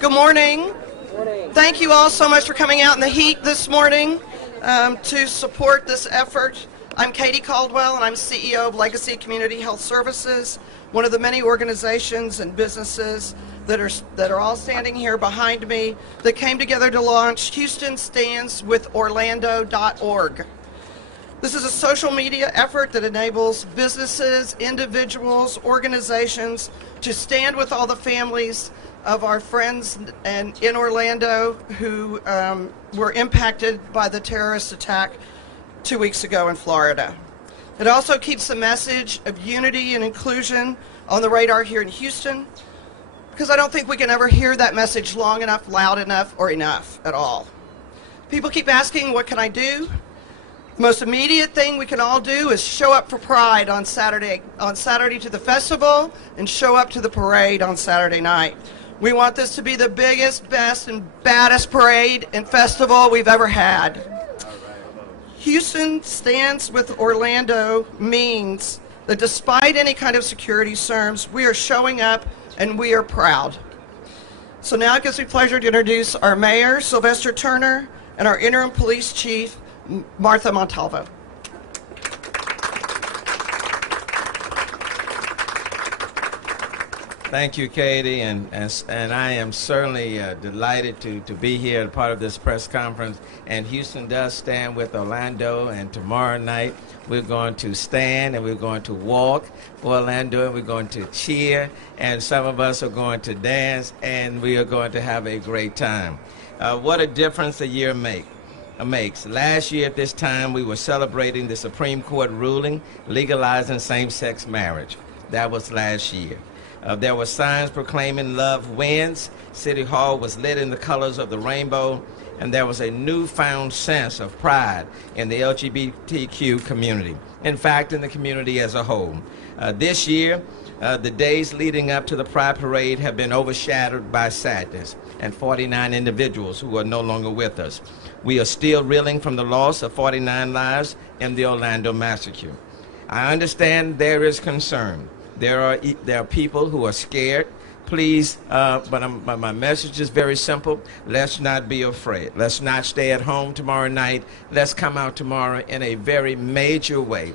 Good morning. Thank you all so much for coming out in the heat this morning to support this effort. I'm Katie Caldwell, and I'm CEO of Legacy Community Health Services, one of the many organizations and businesses that are all standing here behind me that came together to launch Houston Stands with Orlando.org. This is a social media effort that enables businesses, individuals, organizations to stand with all the families of our friends in Orlando who were impacted by the terrorist attack 2 weeks ago in Florida. It also keeps the message of unity and inclusion on the radar here in Houston, because I don't think we can ever hear that message long enough, loud enough, or enough at all. People keep asking, what can I do? The most immediate thing we can all do is show up for Pride on Saturday to the festival, and show up to the parade on Saturday night. We want this to be the biggest, best, and baddest parade and festival we've ever had. Houston Stands with Orlando means that despite any kind of security concerns, we are showing up and we are proud. So now it gives me pleasure to introduce our mayor, Sylvester Turner, and our interim police chief, Martha Montalvo. Thank you, Katie, and I am certainly delighted to be here as part of this press conference. And Houston does stand with Orlando, and tomorrow night we're going to stand and we're going to walk for Orlando, and we're going to cheer, and some of us are going to dance, and we are going to have a great time. What a difference a year makes. Last year at this time we were celebrating the Supreme Court ruling legalizing same-sex marriage. That was last year. There were signs proclaiming love wins. City Hall was lit in the colors of the rainbow, and there was a newfound sense of pride in the LGBTQ community. In fact, in the community as a whole. This year, the days leading up to the Pride Parade have been overshadowed by sadness and 49 individuals who are no longer with us. We are still reeling from the loss of 49 lives in the Orlando massacre. I understand there is concern. There are people who are scared. Please, but my message is very simple. Let's not be afraid. Let's not stay at home tomorrow night. Let's come out tomorrow in a very major way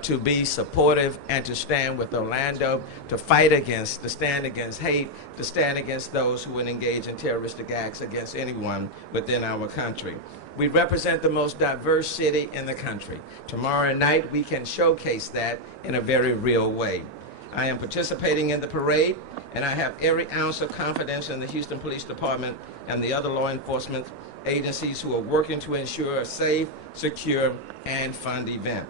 to be supportive and to stand with Orlando, to stand against hate, to stand against those who would engage in terroristic acts against anyone within our country. We represent the most diverse city in the country. Tomorrow night we can showcase that in a very real way. I am participating in the parade, and I have every ounce of confidence in the Houston Police Department and the other law enforcement agencies who are working to ensure a safe, secure, and fun event.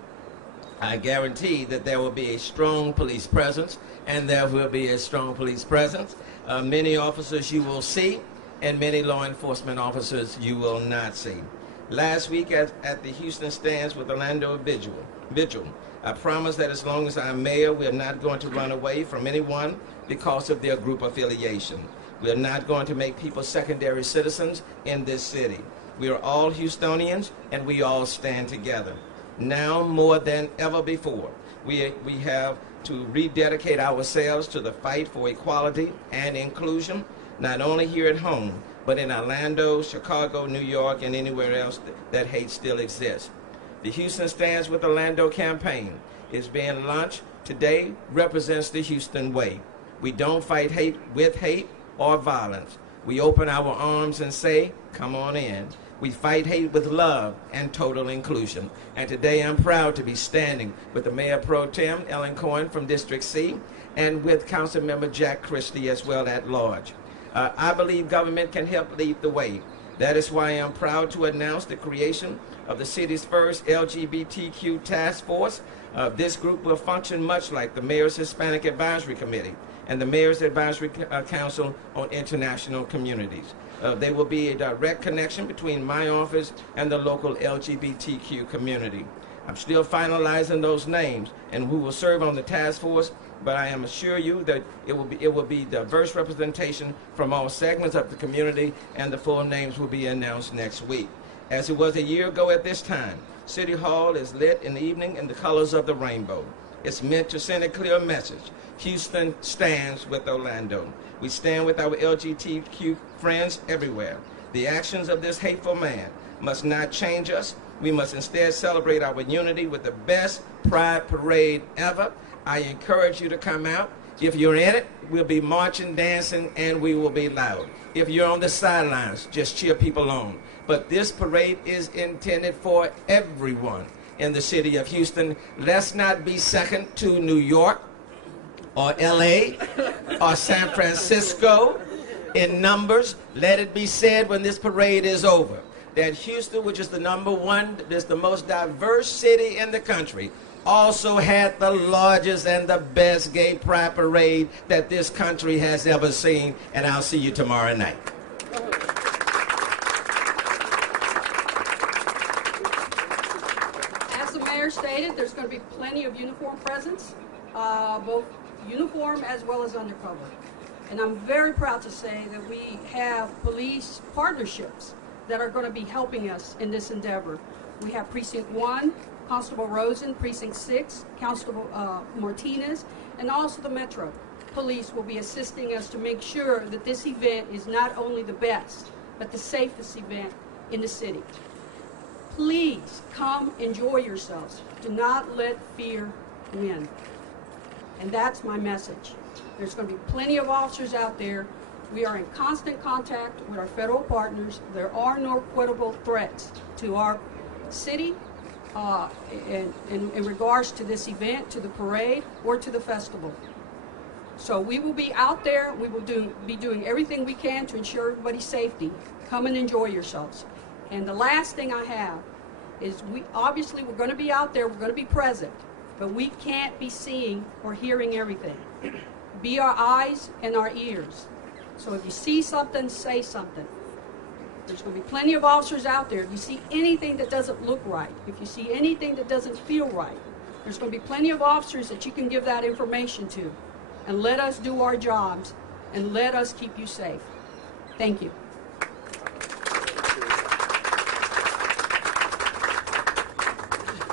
I guarantee that there will be a strong police presence, and there will be a strong police presence. Many officers you will see, and many law enforcement officers you will not see. Last week at the Houston Stands with Orlando Vigil, I promise that as long as I'm mayor, we are not going to run away from anyone because of their group affiliation. We are not going to make people secondary citizens in this city. We are all Houstonians, and we all stand together. Now more than ever before, we have to rededicate ourselves to the fight for equality and inclusion, not only here at home, but in Orlando, Chicago, New York, and anywhere else that hate still exists. The Houston Stands with Orlando campaign is being launched today, represents the Houston way. We don't fight hate with hate or violence. We open our arms and say, come on in. We fight hate with love and total inclusion. And today I'm proud to be standing with the Mayor Pro Tem, Ellen Cohen from District C, and with Councilmember Jack Christie as well at large. I believe government can help lead the way. That is why I'm proud to announce the creation of the city's first LGBTQ task force. This group will function much like the Mayor's Hispanic Advisory Committee and the Mayor's Advisory Council on International Communities. There will be a direct connection between my office and the local LGBTQ community. I'm still finalizing those names and who will serve on the task force, but I am assure you that it will be diverse representation from all segments of the community, and the full names will be announced next week. As it was a year ago at this time, City Hall is lit in the evening in the colors of the rainbow. It's meant to send a clear message. Houston stands with Orlando. We stand with our LGBTQ friends everywhere. The actions of this hateful man must not change us. We must instead celebrate our unity with the best pride parade ever. I encourage you to come out. If you're in it, we'll be marching, dancing, and we will be loud. If you're on the sidelines, just cheer people on. But this parade is intended for everyone in the city of Houston. Let's not be second to New York or LA or San Francisco in numbers. Let it be said when this parade is over that Houston, which is the the most diverse city in the country, also had the largest and the best gay pride parade that this country has ever seen. And I'll see you tomorrow night. As the mayor stated, there's going to be plenty of uniform presence, both uniform as well as undercover. And I'm very proud to say that we have police partnerships that are going to be helping us in this endeavor. We have Precinct 1, Constable Rosen, Precinct 6, Constable Martinez, and also the Metro Police will be assisting us to make sure that this event is not only the best, but the safest event in the city. Please come enjoy yourselves. Do not let fear win. And that's my message. There's going to be plenty of officers out there. We are in constant contact with our federal partners. There are no credible threats to our city in regards to this event, to the parade, or to the festival. So we will be out there. We will be doing everything we can to ensure everybody's safety. Come and enjoy yourselves. And the last thing I have is we're going to be out there. We're going to be present, but we can't be seeing or hearing everything. Be our eyes and our ears. So if you see something, say something. There's going to be plenty of officers out there. If you see anything that doesn't look right, if you see anything that doesn't feel right, there's going to be plenty of officers that you can give that information to. And let us do our jobs, and let us keep you safe. Thank you.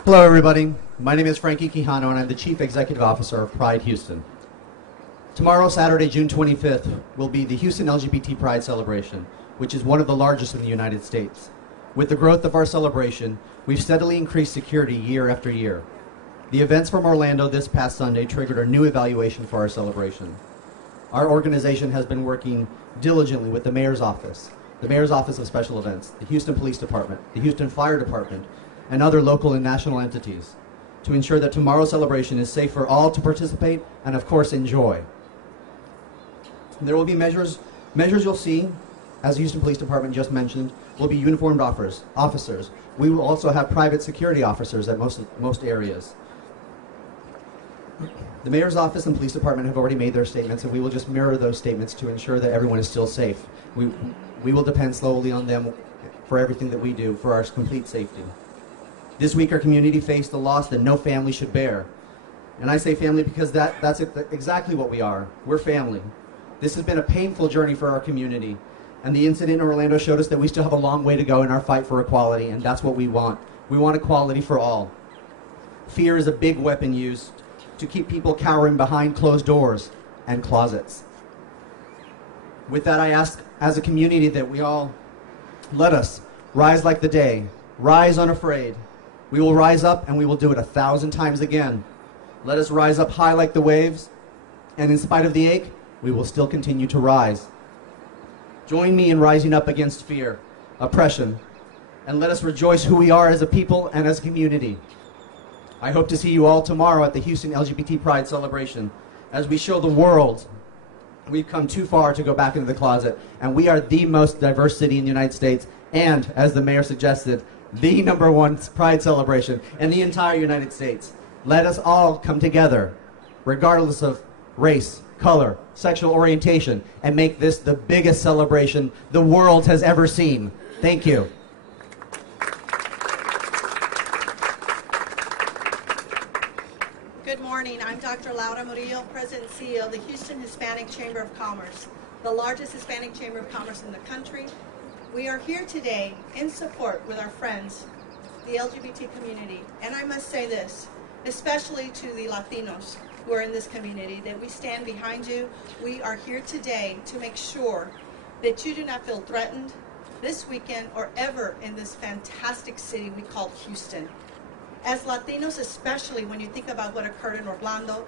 Hello, everybody. My name is Frankie Quijano, and I'm the Chief Executive Officer of Pride Houston. Tomorrow, Saturday, June 25th, will be the Houston LGBT Pride Celebration, which is one of the largest in the United States. With the growth of our celebration, we've steadily increased security year after year. The events from Orlando this past Sunday triggered a new evaluation for our celebration. Our organization has been working diligently with the Mayor's Office of Special Events, the Houston Police Department, the Houston Fire Department, and other local and national entities to ensure that tomorrow's celebration is safe for all to participate and, of course, enjoy. There will be measures you'll see, as the Houston Police Department just mentioned, will be uniformed officers. We will also have private security officers at most areas. The Mayor's Office and Police Department have already made their statements, and we will just mirror those statements to ensure that everyone is still safe. We will depend solely on them for everything that we do for our complete safety. This week our community faced a loss that no family should bear. And I say family because that's exactly what we are. We're family. This has been a painful journey for our community, and the incident in Orlando showed us that we still have a long way to go in our fight for equality, and that's what we want. We want equality for all. Fear is a big weapon used to keep people cowering behind closed doors and closets. With that, I ask as a community that we all let us rise like the day, rise unafraid. We will rise up and we will do it 1,000 times again. Let us rise up high like the waves, and in spite of the ache, we will still continue to rise. Join me in rising up against fear, oppression, and let us rejoice who we are as a people and as a community. I hope to see you all tomorrow at the Houston LGBT Pride celebration as we show the world we've come too far to go back into the closet, and we are the most diverse city in the United States, and, as the mayor suggested, the #1 Pride celebration in the entire United States. Let us all come together, regardless of race, color, sexual orientation, and make this the biggest celebration the world has ever seen. Thank you. Good morning. I'm Dr. Laura Murillo, President and CEO of the Houston Hispanic Chamber of Commerce, the largest Hispanic Chamber of Commerce in the country. We are here today in support with our friends, the LGBT community. And I must say this, especially to the Latinos who are in this community, that we stand behind you. We are here today to make sure that you do not feel threatened this weekend or ever in this fantastic city we call Houston. As Latinos, especially when you think about what occurred in Orlando,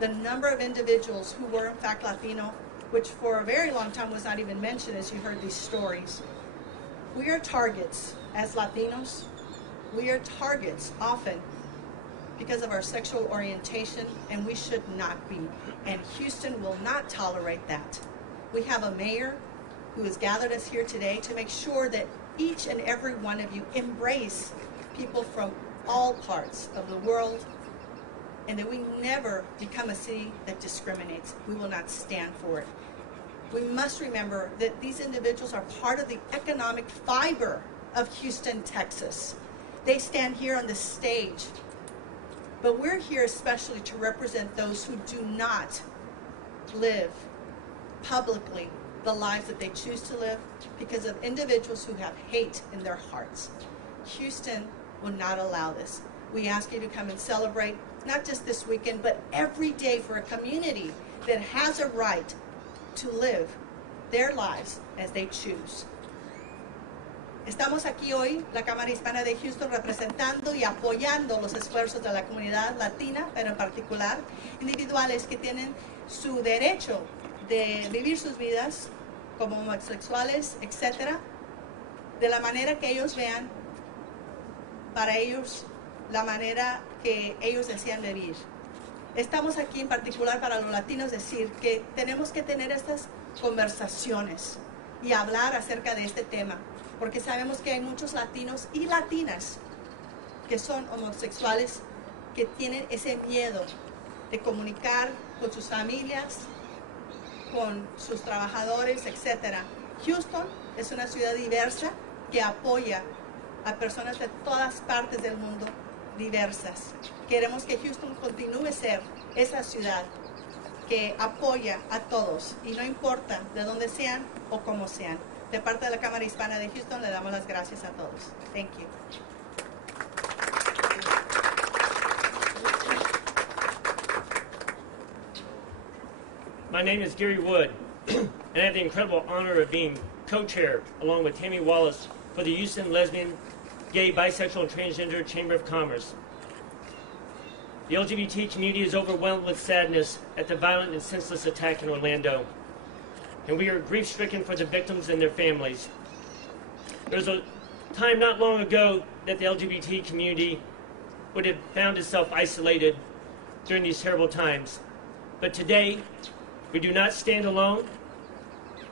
the number of individuals who were in fact Latino, which for a very long time was not even mentioned as you heard these stories. We are targets as Latinos. We are targets often because of our sexual orientation, and we should not be. And Houston will not tolerate that. We have a mayor who has gathered us here today to make sure that each and every one of you embrace people from all parts of the world, and that we never become a city that discriminates. We will not stand for it. We must remember that these individuals are part of the economic fiber of Houston, Texas. They stand here on the stage, but we're here especially to represent those who do not live publicly the lives that they choose to live because of individuals who have hate in their hearts. Houston will not allow this. We ask you to come and celebrate, not just this weekend, but every day for a community that has a right to live their lives as they choose. Estamos aquí hoy, la Cámara Hispana de Houston, representando y apoyando los esfuerzos de la comunidad latina, pero en particular individuales que tienen su derecho de vivir sus vidas como homosexuales, etc., de la manera que ellos vean, para ellos, la manera que ellos desean vivir. Estamos aquí en particular para los latinos decir que tenemos que tener estas conversaciones y hablar acerca de este tema, porque sabemos que hay muchos latinos y latinas que son homosexuales, que tienen ese miedo de comunicar con sus familias, con sus trabajadores, etc. Houston es una ciudad diversa que apoya a personas de todas partes del mundo diversas. Queremos que Houston continúe ser esa ciudad que apoya a todos y no importa de dónde sean o cómo sean. De parte de la Cámara Hispana de Houston le damos las gracias a todos. Thank you. My name is Gary Wood, and I have the incredible honor of being co-chair, along with Tammy Wallace, for the Houston Lesbian, Gay, Bisexual, and Transgender Chamber of Commerce. The LGBT community is overwhelmed with sadness at the violent and senseless attack in Orlando, and we are grief-stricken for the victims and their families. There was a time not long ago that the LGBT community would have found itself isolated during these terrible times. But today, we do not stand alone.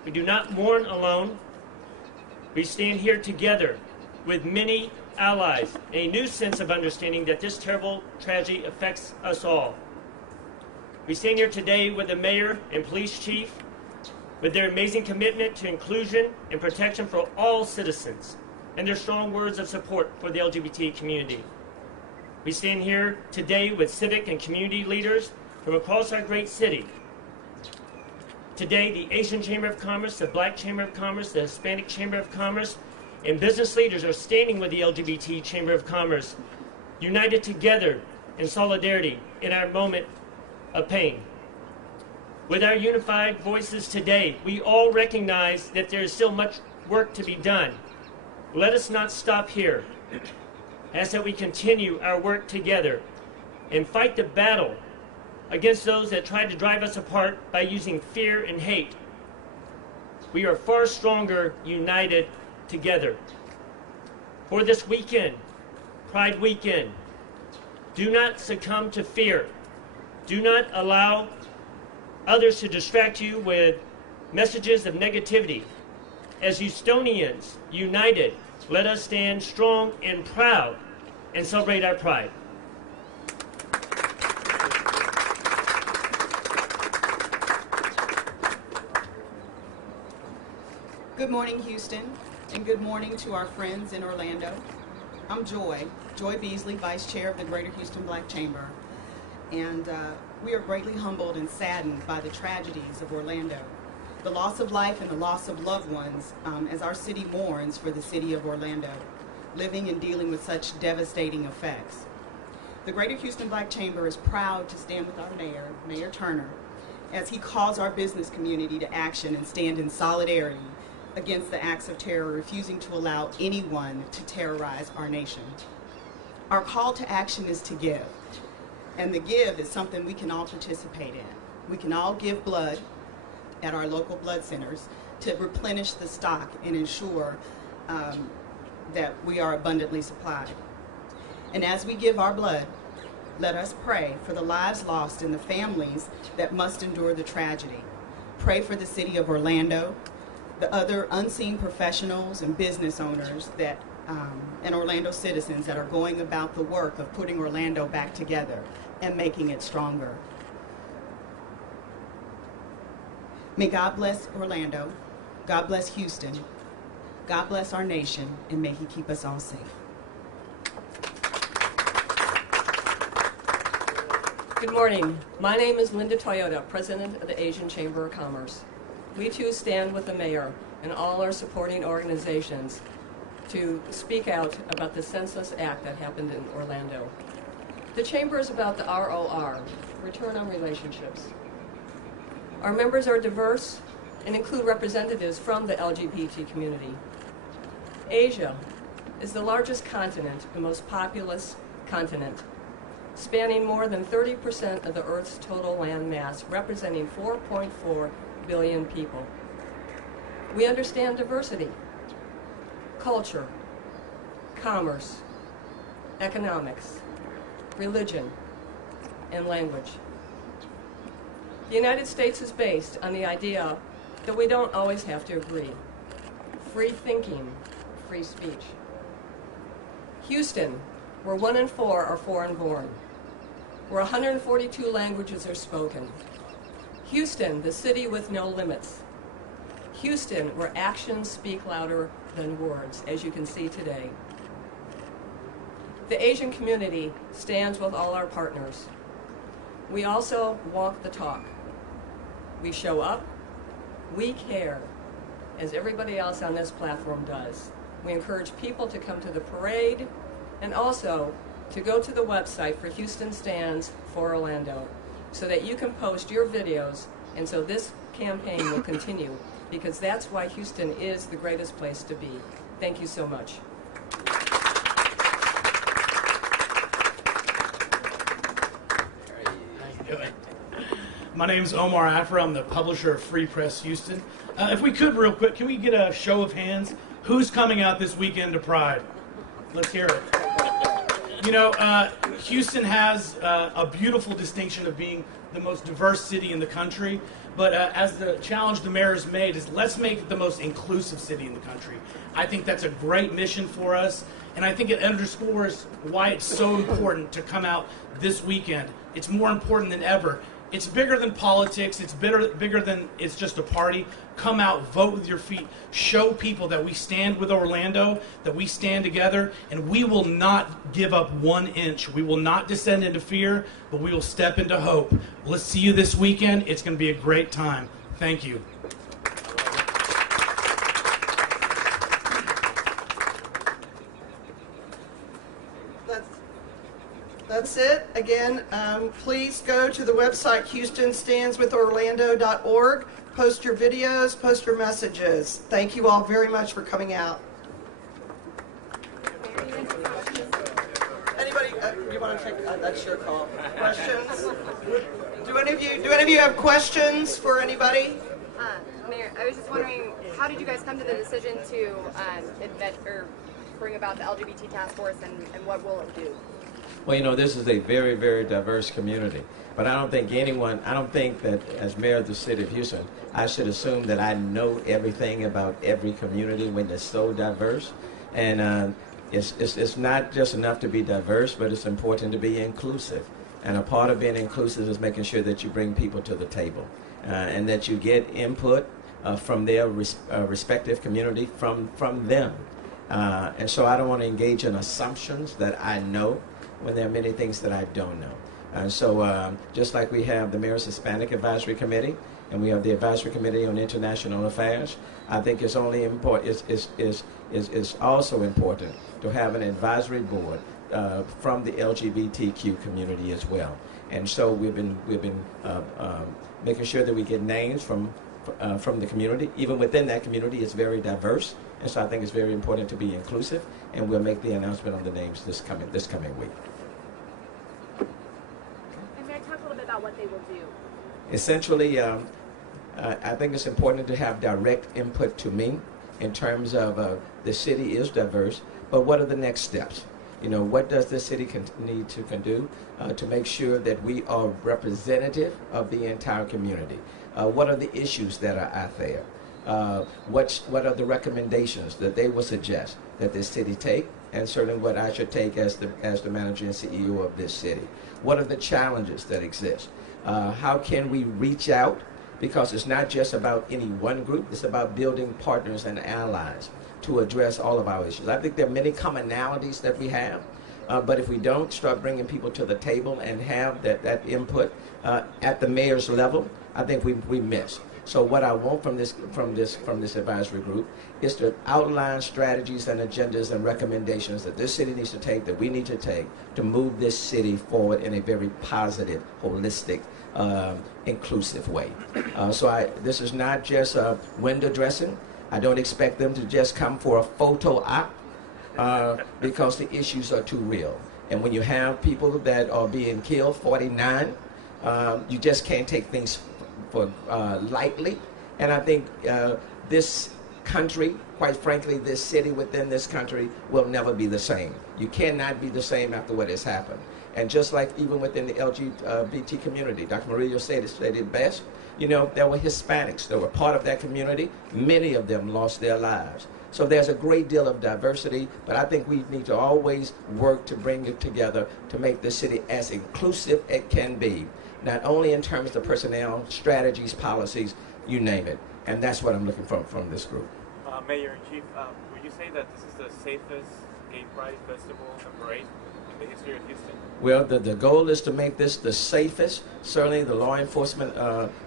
We do not mourn alone. We stand here together with many allies, a new sense of understanding that this terrible tragedy affects us all. We stand here today with the mayor and police chief, with their amazing commitment to inclusion and protection for all citizens, and their strong words of support for the LGBT community. We stand here today with civic and community leaders from across our great city. Today, the Asian Chamber of Commerce, the Black Chamber of Commerce, the Hispanic Chamber of Commerce, and business leaders are standing with the LGBT Chamber of Commerce, united together in solidarity in our moment of pain. With our unified voices today, we all recognize that there is still much work to be done. Let us not stop here. Ask that we continue our work together and fight the battle against those that try to drive us apart by using fear and hate. We are far stronger united together. For this weekend, Pride Weekend, do not succumb to fear. Do not allow others to distract you with messages of negativity. As Houstonians, united, let us stand strong and proud and celebrate our pride. Good morning, Houston, and good morning to our friends in Orlando. I'm Joy Beasley, Vice Chair of the Greater Houston Black Chamber, and we are greatly humbled and saddened by the tragedies of Orlando, the loss of life and the loss of loved ones as our city mourns for the city of Orlando, living and dealing with such devastating effects. The Greater Houston Black Chamber is proud to stand with our mayor, Mayor Turner, as he calls our business community to action and stand in solidarity against the acts of terror, refusing to allow anyone to terrorize our nation. Our call to action is to give, and the give is something we can all participate in. We can all give blood at our local blood centers to replenish the stock and ensure that we are abundantly supplied. And as we give our blood, let us pray for the lives lost and the families that must endure the tragedy. Pray for the city of Orlando, the other unseen professionals and business owners that, and Orlando citizens that are going about the work of putting Orlando back together and making it stronger. May God bless Orlando, God bless Houston, God bless our nation, and may He keep us all safe. Good morning. My name is Linda Toyota, President of the Asian Chamber of Commerce. We too stand with the mayor and all our supporting organizations to speak out about the senseless act that happened in Orlando. The Chamber is about the ROR, Return on Relationships. Our members are diverse and include representatives from the LGBT community. Asia is the largest continent and most populous continent, spanning more than 30% of the Earth's total land mass, representing 4.4 billion people. We understand diversity, culture, commerce, economics, religion, and language. The United States is based on the idea that we don't always have to agree. Free thinking, free speech. Houston, where 1 in 4 are foreign-born, where 142 languages are spoken. Houston, the city with no limits. Houston, where actions speak louder than words, as you can see today. The Asian community stands with all our partners. We also walk the talk. We show up, we care, as everybody else on this platform does. We encourage people to come to the parade and also to go to the website for Houston Stands for Orlando so that you can post your videos, and so this campaign will continue, because that's why Houston is the greatest place to be. Thank you so much. My name is Omar Afra. I'm the publisher of Free Press Houston. If we could, real quick, can we get a show of hands? Who's coming out this weekend to Pride? Let's hear it. You know, Houston has a beautiful distinction of being the most diverse city in the country, but as the challenge the mayor has made is, let's make it the most inclusive city in the country. I think that's a great mission for us, and I think it underscores why it's so important to come out this weekend. It's more important than ever. It's bigger than politics. It's bigger than it's just a party. Come out, vote with your feet. Show people that we stand with Orlando, that we stand together, and we will not give up 1 inch. We will not descend into fear, but we will step into hope. Let's see you this weekend. It's going to be a great time. Thank you. That's it. Again, please go to the website HoustonStandsWithOrlando.org. Post your videos, post your messages. Thank you all very much for coming out. Anybody, you want to take, that's your call. Questions? Do any of you have questions for anybody? Mayor, I was just wondering, how did you guys come to the decision to invent or bring about the LGBT task force, and what will it do? Well, you know, this is a very, very diverse community. But I don't think that as mayor of the city of Houston, I should assume that I know everything about every community when it's so diverse. And it's not just enough to be diverse, but it's important to be inclusive. And a part of being inclusive is making sure that you bring people to the table and that you get input from their respective community from them. And so I don't want to engage in assumptions that I know when there are many things that I don't know. And so just like we have the Mayor's Hispanic Advisory Committee and we have the Advisory Committee on International Affairs, I think it's only important, it's also important to have an advisory board from the LGBTQ community as well. And so we've been making sure that we get names from the community. Even within that community, it's very diverse, and so I think it's very important to be inclusive. And we'll make the announcement on the names this coming week. And may I talk a little bit about what they will do? Essentially, I think it's important to have direct input to me in terms of the city is diverse, but what are the next steps? You know, what does the city need to do to make sure that we are representative of the entire community? What are the issues that are out there? What are the recommendations that they will suggest that this city take, and certainly what I should take as the manager and CEO of this city? What are the challenges that exist? How can we reach out? Because it's not just about any one group, it's about building partners and allies to address all of our issues. I think there are many commonalities that we have, but if we don't start bringing people to the table and have that input at the mayor's level, I think we miss. So what I want from this advisory group is to outline strategies and agendas and recommendations that this city needs to take, that we need to take to move this city forward in a very positive, holistic, inclusive way. So this is not just window dressing. I don't expect them to just come for a photo op because the issues are too real. And when you have people that are being killed, 49, you just can't take things for lightly. And I think this country, quite frankly, this city within this country will never be the same. You cannot be the same after what has happened. And just like even within the LGBT community, Dr. Murillo said it best. You know, there were Hispanics that were part of that community. Many of them lost their lives. So there's a great deal of diversity, but I think we need to always work to bring it together to make the city as inclusive as it can be, not only in terms of personnel, strategies, policies, you name it. And that's what I'm looking for from this group. Mayor and Chief, would you say that this is the safest gay pride festival and parade in the history of Houston? Well, the goal is to make this the safest. Certainly the law enforcement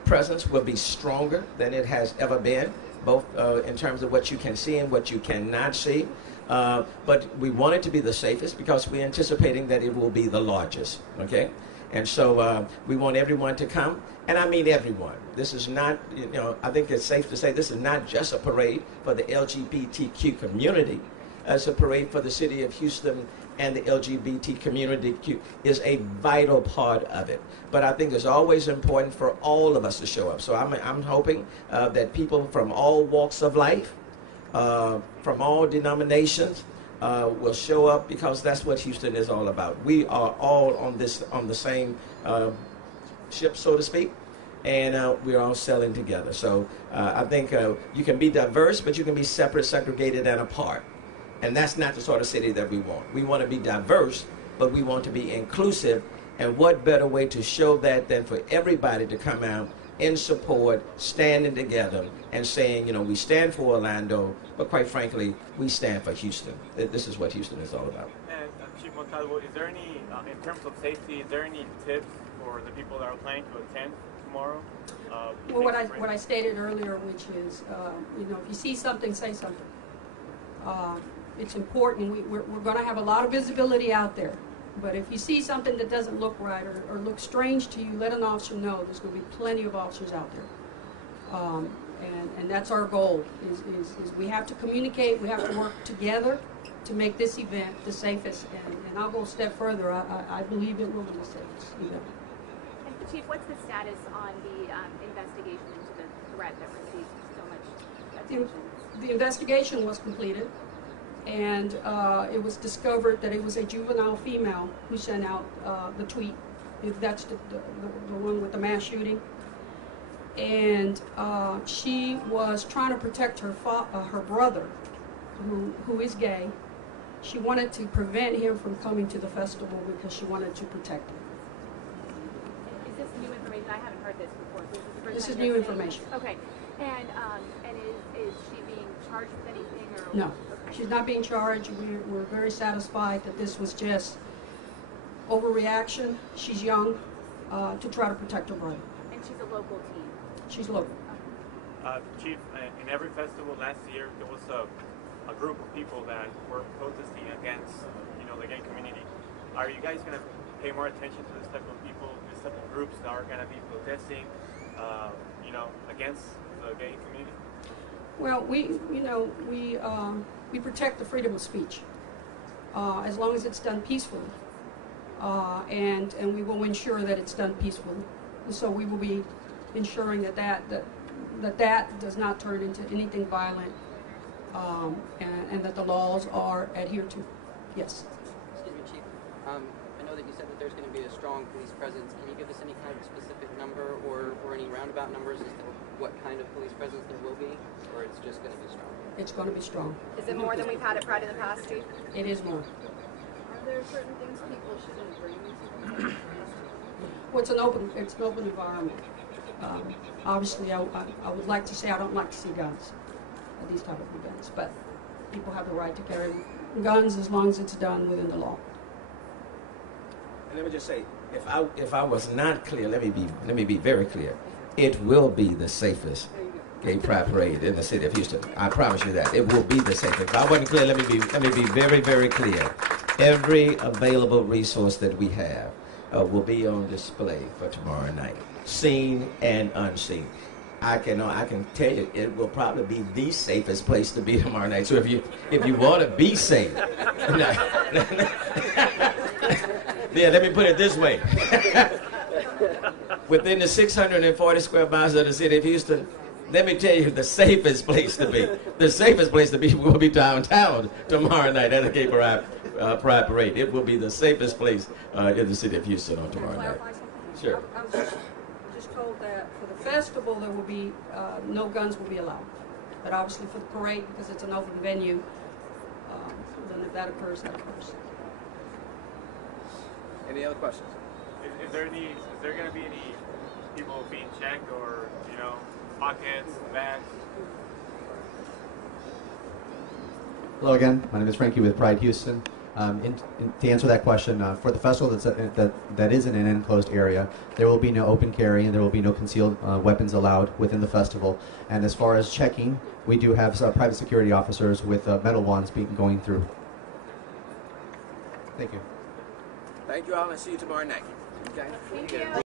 presence will be stronger than it has ever been, both in terms of what you can see and what you cannot see. But we want it to be the safest because we're anticipating that it will be the largest, okay? And so we want everyone to come, and I mean everyone. This is not, you know, I think it's safe to say this is not just a parade for the LGBTQ community. It's a parade for the city of Houston, and the LGBT community is a vital part of it. But I think it's always important for all of us to show up. So I'm hoping that people from all walks of life, from all denominations, will show up, because that's what Houston is all about. We are all on the same ship, so to speak, and we're all sailing together. So I think you can be diverse, but you can be separate, segregated, and apart. And that's not the sort of city that we want. We want to be diverse, but we want to be inclusive. And what better way to show that than for everybody to come out in support, standing together and saying, you know, we stand for Orlando, but quite frankly, we stand for Houston. This is what Houston is all about. And Chief Montalvo, is there any, in terms of safety, is there any tips for the people that are planning to attend tomorrow? Well, what I stated earlier, which is, you know, if you see something, say something. It's important. We're going to have a lot of visibility out there. But if you see something that doesn't look right or looks strange to you, let an officer know. There's going to be plenty of officers out there. And that's our goal, is we have to communicate, we have to work together to make this event the safest. And I'll go a step further. I believe it will be the safest event. And Chief, what's the status on the investigation into the threat that received so much attention? The investigation was completed. And it was discovered that it was a juvenile female who sent out the tweet, if that's the one with the mass shooting. And she was trying to protect her brother, who is gay. She wanted to prevent him from coming to the festival because she wanted to protect him. Is this new information? I haven't heard this before. This is new information. Okay. And is she being charged with anything? Or No. She's not being charged. We're very satisfied that this was just overreaction. She's young, to try to protect her brother. And she's a local teen? She's local. Chief, in every festival last year, there was a group of people that were protesting against, the gay community. Are you guys going to pay more attention to this type of people, this type of groups that are going to be protesting, against the gay community? Well, we protect the freedom of speech as long as it's done peacefully, and we will ensure that it's done peacefully. So we will be ensuring that does not turn into anything violent, and that the laws are adhered to. Yes. Excuse me, Chief. I know that you said that there's going to be a strong police presence. Can you give us any kind of specific number or any roundabout numbers as to what kind of police presence there will be, or it's just going to be strong? It's going to be strong. Is it more than we've had at Pride in the past, Chief? It is more. Are there certain things people shouldn't bring to the Well, it's an open environment. Obviously, I would like to say I don't like to see guns at these type of events, but people have the right to carry guns as long as it's done within the law. And let me just say, if I was not clear, let me be very clear. It will be the safest gay pride parade in the city of Houston. I promise you that. It will be the safest. If I wasn't clear, let me be very, very clear. Every available resource that we have will be on display for tomorrow night, seen and unseen. I can tell you it will probably be the safest place to be tomorrow night. So if you want to be safe, yeah, let me put it this way. Within the 640 square miles of the city of Houston, let me tell you the safest place to be. The safest place to be will be downtown tomorrow night at the Gay Pride Parade. It will be the safest place in the city of Houston on tomorrow night. Sure. I was just told that for the festival there will be no guns will be allowed, but obviously for the parade, because it's an open venue, then if that occurs, that occurs. Any other questions? Is there going to be any people being checked or, pockets, bags? Hello again. My name is Frankie with Pride Houston. To answer that question, for the festival that is in an enclosed area, there will be no open carry and there will be no concealed weapons allowed within the festival. And as far as checking, we do have private security officers with metal wands going through. Thank you. Thank you all, and see you tomorrow night. Okay? Thank you.